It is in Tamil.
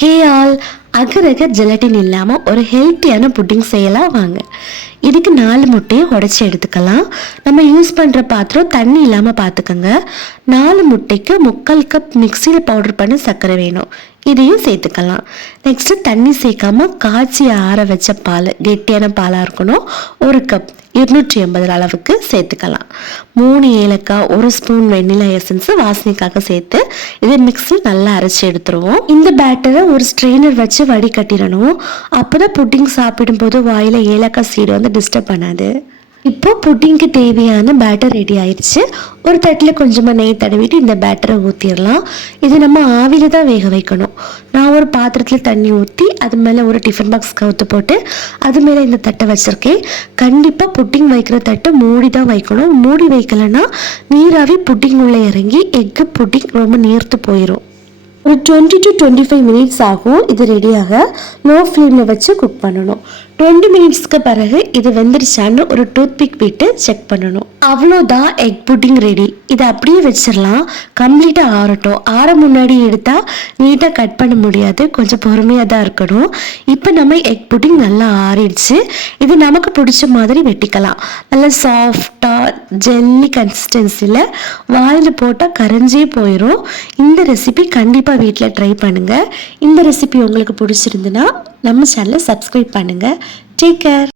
ஹே ஆல், அகரகர் ஜெலட்டின் இல்லாமல் ஒரு ஹெல்த்தியான புட்டிங் செய்யலாம் வாங்க. இதுக்கு 4 முட்டையை உடச்சி எடுத்துக்கலாம். நம்ம யூஸ் பண்ணுற பாத்திரம் தண்ணி இல்லாமல் பார்த்துக்கோங்க. 4 முட்டைக்கு 3/4 கப் மிக்சியில் பவுடர் பண்ண சர்க்கரை வேணும், இதையும் சேர்த்துக்கலாம். நெக்ஸ்ட்டு தண்ணி சேர்க்காம காய்ச்சி ஆற வச்ச பால், கெட்டியான பாலாக இருக்கணும், 1 கப் 280 அளவுக்கு சேர்த்துக்கலாம். 3 ஏலக்காய், 1 ஸ்பூன் வெண்ணிலா எசன்ஸ் வாசனைக்காக சேர்த்து இதை மிக்ஸில் நல்லா அரைச்சி எடுத்துருவோம். இந்த பேட்டரை ஒரு ஸ்ட்ரெயினர் வச்சு வடிகட்டிடணும். அப்போதான் புட்டிங் சாப்பிடும்போது வாயில் ஏலக்காய் சீடு வந்து டிஸ்டர்ப் பண்ணாது. இப்போ புட்டிங்க்கு தேவையான பேட்டர் ரெடி ஆயிடுச்சு. ஒரு தட்டில் கொஞ்சமாக நெய் தடவிட்டு இந்த பேட்டரை ஊற்றிடலாம். இது நம்ம ஆவியில் தான் வேக வைக்கணும். நான் ஒரு பாத்திரத்தில் தண்ணி ஊற்றி அது மேலே ஒரு டிஃபன் பாக்ஸ் கவுத்து போட்டு அது மேலே இந்த தட்டை வச்சுருக்கேன். கண்டிப்பாக புட்டிங் வைக்கிற தட்டை மூடி தான் வைக்கணும். மூடி வைக்கலைன்னா நீராவி புட்டிங் உள்ளே இறங்கி எக்கு புட்டிங் ரொம்ப நீர்த்து போயிடும். ஒரு 20 to 25 மினிட்ஸ் ஆகும் இது ரெடியாக. லோ ஃப்ளேமில் வச்சு குக் பண்ணணும். 20 மினிட்ஸ்க்கு பிறகு இது வெந்துருச்சான்னு ஒரு டூத்பிக் விட்டு செக் பண்ணணும். அவ்வளோதான், எக் புட்டிங் ரெடி. இதை அப்படியே வச்சிடலாம், கம்ப்ளீட்டாக ஆறட்டும். ஆற முன்னாடி எடுத்தால் நீட்டாக கட் பண்ண முடியாது, கொஞ்சம் பொறுமையாக தான் இருக்கணும். இப்போ நம்ம எக் புட்டிங் நல்லா ஆறிடுச்சு. இது நமக்கு பிடிச்ச மாதிரி வெட்டிக்கலாம். நல்லா சாஃப்டாக ஜெல்லி கன்சிஸ்டன்சியில் வாயில் போட்டால் கரைஞ்சே போயிடும். இந்த ரெசிபி கண்டிப்பாக வீட்டில் ட்ரை பண்ணுங்கள். இந்த ரெசிபி உங்களுக்கு பிடிச்சிருந்துன்னா நம்ம சேனலை சப்ஸ்கிரைப் பண்ணுங்கள். Take care.